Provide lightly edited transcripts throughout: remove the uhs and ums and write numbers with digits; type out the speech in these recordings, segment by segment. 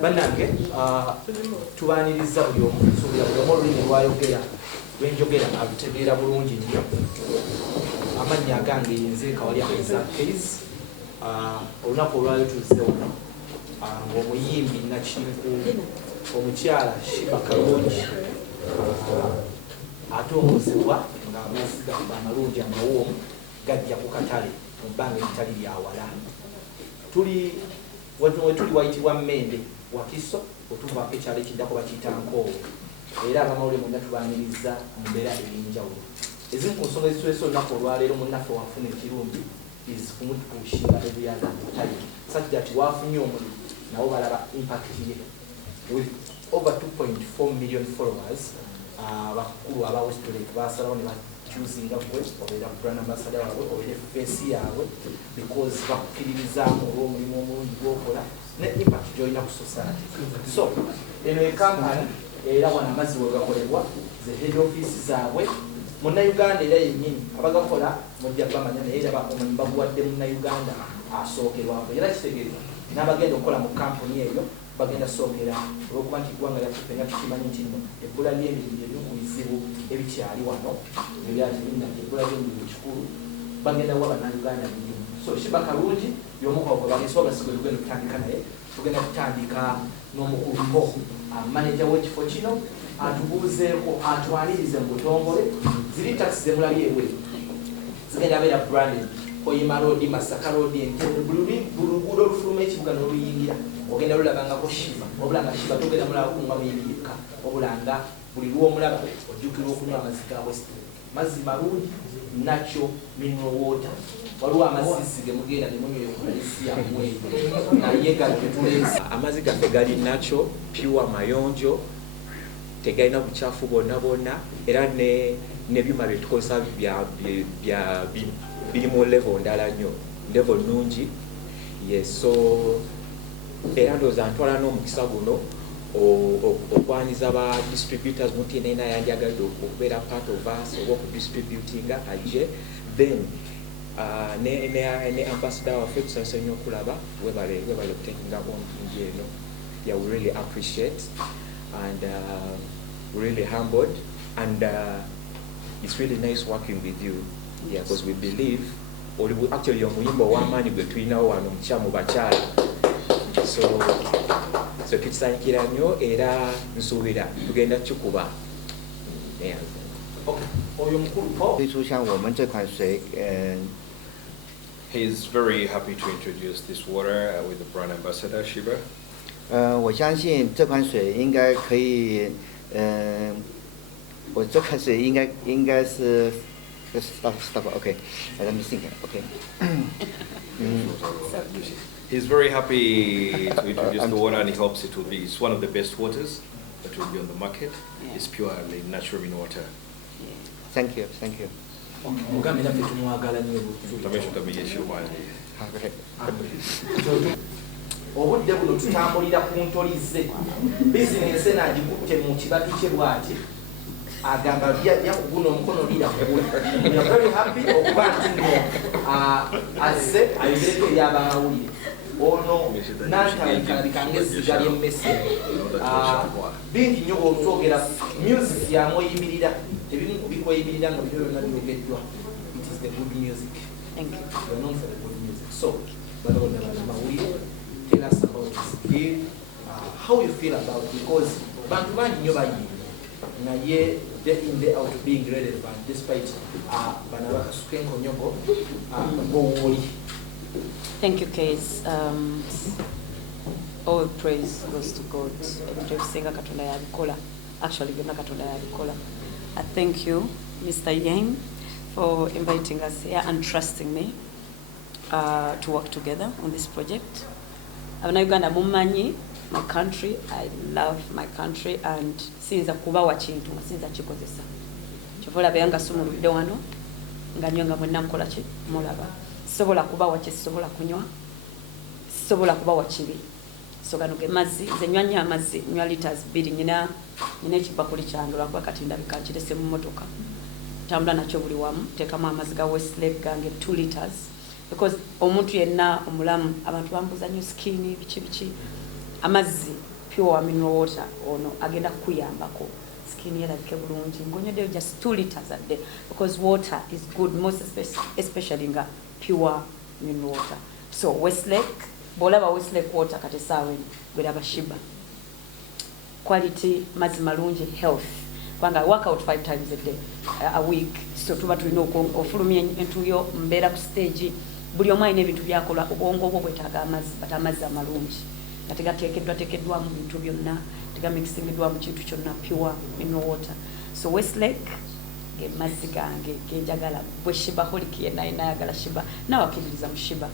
Bannange tubaaniriza buli omu nsuubira buli omu olulimi lwayogera lwenjogera alutegeera bulungi nnyo. Amannya agange yenze Kawalya Keys. Olunaku olwali tuzze wano ng'omuyimbi Nakinku omukyala Sheebah Kalungi atongozebwa ng'amazzi gakuba amalungi amawoomu gajja ku katale mu bbanga eritali lyawala. Tuli wayitibwa Mmende Wakiso otuvaako ekyalo ekiddako bakiyita Nkoowe, era abamawulire mwenna tubaaniriza mu mbeera ey'enjawulo. Ezimu ku nsonga ezituleese olunaku olwaleero munnaffe wafuna ekirungi kumutuushinga ebyaza tali such that waafunye omulimu nabo balaba impact ye with over 2.4 million followers. Abakulu aba Western basalawo ne bakyuzinga gwe obeera brand ambassador waabwe obeera face yaabwe because bakukkiririzaamu olw'omulimu omulungi gwokola ne impact gy'olina ku society. So eno ekampani era wano amazzi wegakolebwa ze head office zaabwe Munnayuganda era yennyini abagakola mujja bamanya naye era omulimu baguwadde Munnayuganda asookerwako era kitegeeza n'abagenda okukola mu kampuni eyo bagenda sookera olw'okuba nti eggwanga lyaffe nga tukimanyi nti nno ebbula ly'emirimu erimu ku bizibu ebikyali wano ebbula ly'emirimu kikulu bagenda wa Bannayuganda mirimu. So Sheebah Kalungi y'omukago bagesoba sigwe tugenda okutandika naye tugenda kutandika n'omukuluko manager w'ekifo kino atubuuzeeko atwanirize mu butongole ziri taxi zemulabye ebweru zigenda abeera branded Koyima Road, Masaka Road, Entebbe, buli luguudo olufuluma ekibuga n'oluyingira ogenda lulabangako Sheebah. Wabula nga Sheebah togenda mulaba kunywa muyimirirka, wabula nga buli lw'omulaba ojjukirwa okunywa amazzi ga Western. Mazzi malungi, natural mineral water. Waliwo amazzi ge mugenda ne munywa okubalisi yammwe naye gano tetuleese. Amazzi gaffe gali natural, pure mayonjo, tegalina bucaafu bwonna bwonna, era n'ebyuma bye tukozesa biri mu level ndala nnyo, level nnungi. Yes, so era ndowooza ntwala n'omukisa guno okwaniza ba distributors muti nena yanjagadde okubeera part of us oba okudistributinga ajje then ne ambassador waffe tusanyusa nnyo okulaba webale okutekinga omutungi eno. Yeah, we really appreciate and really humbled and it's really nice working with you. Yeah, because we believe actually omuyimba ow'amaanyi gwe tulinawo wano mukyamu bakyala. So tukisanyikira nnyo era nsuubira tugenda kikuba. He is very happy to introduce this water with the brand ambassador Sheebah. 我相信这款水应该可以，我这款水应该是 stop. Okay, let me think. Okay. He's very happy to introduce the water, and he hopes it will be. It's one of the best waters that will be on the market. Yeah. It's purely natural mineral water. Yeah. Thank you. Obudde buno tutambulira ku ntolize bizinesi enagikutte mu kibatu kye bw'ati agamba byakuguno omukono lira kugula. We are very happy okuba nti nno azze ayogereko eri abamawulire ono n'antandika ng'ezziga ly'emmese bingi nnyo bw'otwogera music yamweyimirira ebimu ku bikweyimirira nga byo byonna byogeddwa. It is the good music. Thank you. We are known for the good music. So bano bonna bannamawulire, tell us about this skill, how you feel about it, because bantu bangi nnyo bayimba naye day in day out being relevant despite bana bakasuka enkonyogo ng'owoli. Thank you, Keys. All praise goes to God. Actually, I thank you, Mr. Yang, for inviting us here and trusting me to work together on this project. Uganda mumanyi my country. I love my country and sinza kuba wa kintu sinza kikozesa. Chovola beyanga sumuludde wano nga nyonga mwenna nkola ki mulaba. sobola kubawa kye sobola kunywa, sobola kubawa kibi. So gano ge mazzi ze nywanya amazzi nywa liters 2 nyina ekibakuli kyange lwakuba kati ndabika nkirese mu motoka tambula nakyo buli wamu teekamu amazzi ga Westlake gange 2 liters because omuntu yenna omulamu abantu bambuza nnyo skin biki amazzi pure mineral water ono agenda kuyambako skin erabike bulungi ngonyeddeyo just 2 liters a day because water is good most especially nga pure mineral water. So Westlake bolaba Westlake water kati sawe gwera Sheebah quality mazzi malungi health kwanga work out 5 times a day a week so tuba tulina ofulumya entuyo mbeera ku stage buli omwe ayina ebintu byakola obwongo obwo bwetaaga amazzi but amazzi amalungi nga tegateekeddwa mu bintu byonna tegamixingidwa mu kintu kyonna pure mineral water. So Westlake ge mazzi gange genjagala bwe Sheebah holiki yenna ayagala Sheebah nawakiririza mu Sheebah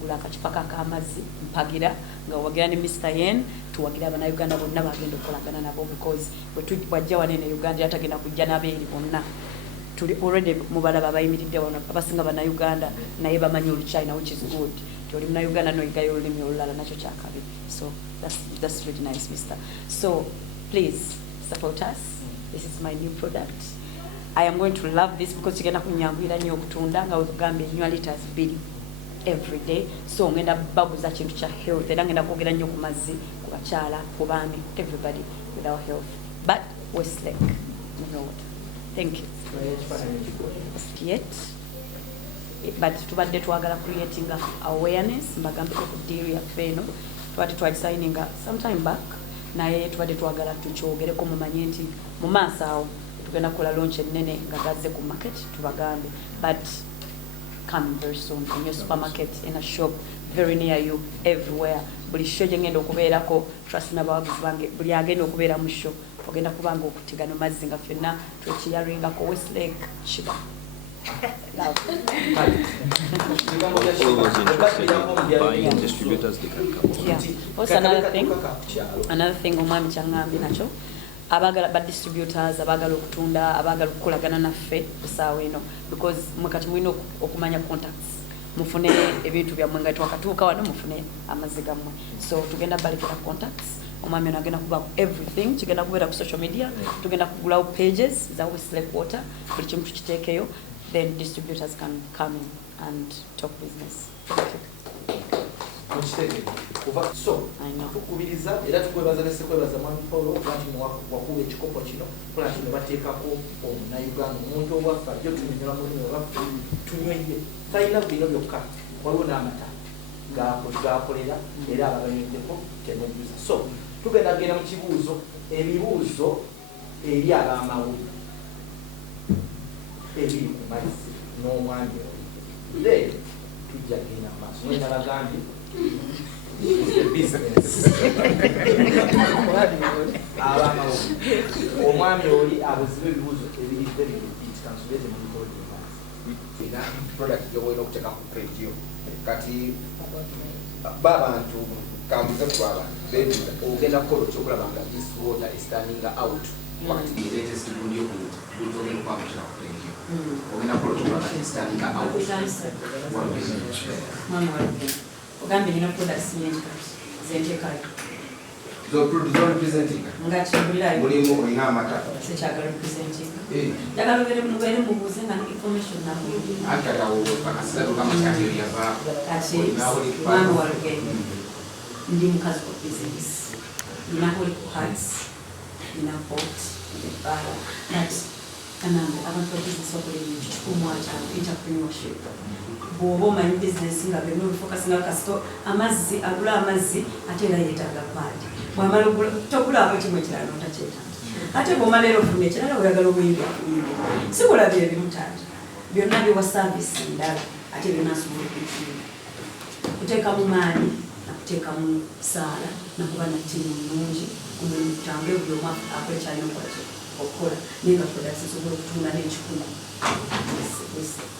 gula akakipaka k'amazzi mpagira nga wagira ne Mr. Yen tuwagira abana Uganda bonna bagenda okukolagana nabo because bwajja wanene Uganda yatagenda kujja n'abeeri bonna tuli already mubalaba abayimiridde wano abasinga bana Uganda naye bamanyi Oluchina which is good tuli muna Uganda noyigayo olulimi olulala nakyo kyakabi. So that's really nice Mr. So please support us. This is my new product. I am going to love this because kigenda kunyambira nnyo okutunda nga Agambye nywa liters 2 every day. So ngenda baguza kintu kya health era ngenda kwogera nnyo ku mazzi ku bakyala ku baami everybody with our health but Westlake you know what. Thank you. Yet but tubadde twagala creating awareness mbagambe ku deal ya feno twati twagisigning sometime back naye tubadde twagala tukyogereko mumanye nti mu maaso awo tugenda kukola launch ennene nga gazze ku market tubagambe but come very soon in your supermarket, in a shop very near you, everywhere. Buli show ngenda okubeerako trust n'abawagizi bange buli agenda okubeera mu show ogenda kubanga okutigano mazzi nga ffenna twekiyaringako Westlake Sheebah. All those interested in buying distributors, they can come. Yeah. Also another thing omwami kyangambye nakyo abagala ba distributors abagala okutunda abagala okukolagana naffe essaawa eno because mwekati mulina okumanya contacts mufune ebintu byammwe nga twakatuuka wano mufune amazzi gammwe so tugenda balekera contacts omwami ono agenda kuba everything kigenda kubeera ku social media tugenda kugulawo pages za Westlake water buli kimu tukiteekeyo then distributors can come in and talk business. So tukubiriza era tukwebaza nesekwebaza mwami Paulo kandi wakuba ekikopo kino kola kino bateekako omunauganda omuntu owaffe ajja tuminyula mulimi waffe tunyweye talina bino byokka waliwo n'amata gakolera era ababanyiddeko temujuza so tugenda genda mu kibuuzo ebibuuzo eri ab'amawulire ebiri ku mazzi n'omwami oyo then tujja genda maaso nina bagambye omwami oli abuziba ebibuuzo ebiri kansuleze mu era product gyoboina okuteeka ku page yo kati babantu kambuza ku abantu bebuuza ogenda kukola okyokulaba nga this water is turning out wakati latest gundi okuntu ogenda okwambukira ku page yo ogenda kukola okyokulaba nga is turning out Agambye nina products nyingi zenteekayo representing mulimu olina amata sekyagala representing njagala mubeere mubuuze nga information namu kati mwami walugendo ndi mukazi wa business nina holi ku hearts nina port ebbaala but kanange abantu ba business bakola ebintu kikumi ataano entrepreneurship bw'oba omanyi bizinesi nga bemu bifokasinga kasito amazzi agula amazzi ate era yeetaaga paadi bw'amala togulaako kimu ekirala notakyetaaga ate bw'omala era ofuna ekirala oyagala obuyimbi akuyimbi sikulabya ebimutaata byonna biwa saavisi ndala ate byonna asobola okuyimba kuteekamu maanyi nakuteekamu saala nakuba na ttiimu nnungi omulimu gutambule buli omu akwekyalina okukola naye nga products esobola okutunga n'ekikulu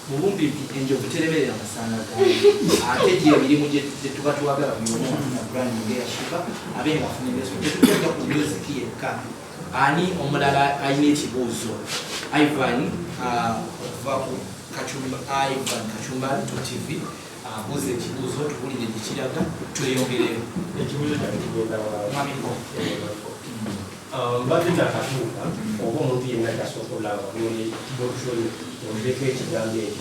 mubumbi enjovu tereberera amasanga gayo ate gye emirimu gye tuba twagala buli omu afuna brand ngeya Sheebah abe nga afuna investment tetujja ku music yekka ani omulala alina ekibuuzo Ivan okuva ku Ivan Kachumbari to TV buze ekibuuzo tuwulire ekiraga tweyongereyo ekibuuzo kyakigenda mwamiko mbadde nakatuuka oba omuntu yenna tasobola nole kiboshoni oleko ekigambo ekyo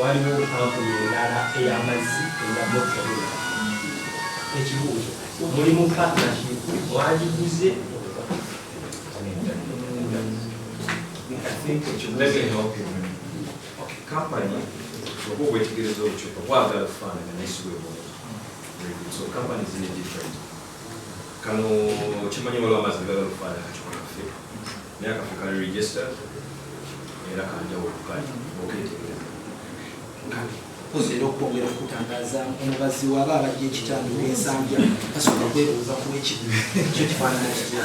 waliwo kampuni endala ey'amazzi engamotola ekibuuzo mulimu partnership mwagiguze Let me help you. Okay, company, so what we're together is over to what I've found and this way. So companies in different. Kano chimanyi wala mazagala lufana kachukua kafe. Miaka fikari register. Era kanja wakati. Okay. Ozera okwongera okutangaza omubazi waba abadde ekitandu ensambya tasobola kwebuuza ku ekibu ekyo kifaanana kitya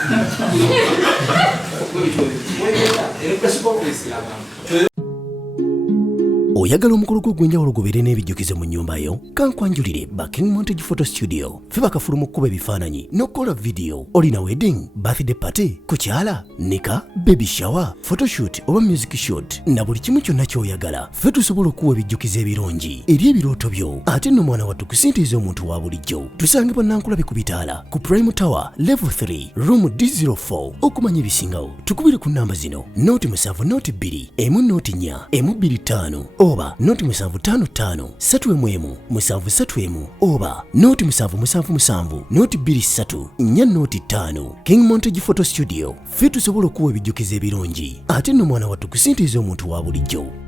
oyagala omukolo gw'ogwenjawulo gubeere n'ebijjukize mu nnyumba yo kankwanjulire King Montage Photo Studio ffe bakafuluma okukuba ebifaananyi n'okukola vidiyo olina wedding birthday party kukyala nika baby shower photoshoot oba music shoot na buli kimu kyonna ky'oyagala ffe tusobola okuwa ebijjukize ebirungi eri ebirooto byo ate nno mwana wattu kusintiiza omuntu wa bulijjo tusangibwa Nankulabe ku bitaala ku Prime Tower level 3 room D04 okumanya ebisingawo tukubire ku namba zino noti 7 noti 2 emu noti 4 emu 25 oba noti 755 3 7 oba noti 777 noti 23 4 noti 5 King Montage Photo Studio ffe tusobola okuwa ebijjukize ebirungi ate nno mwana wattu kusintiiza omuntu wa bulijjo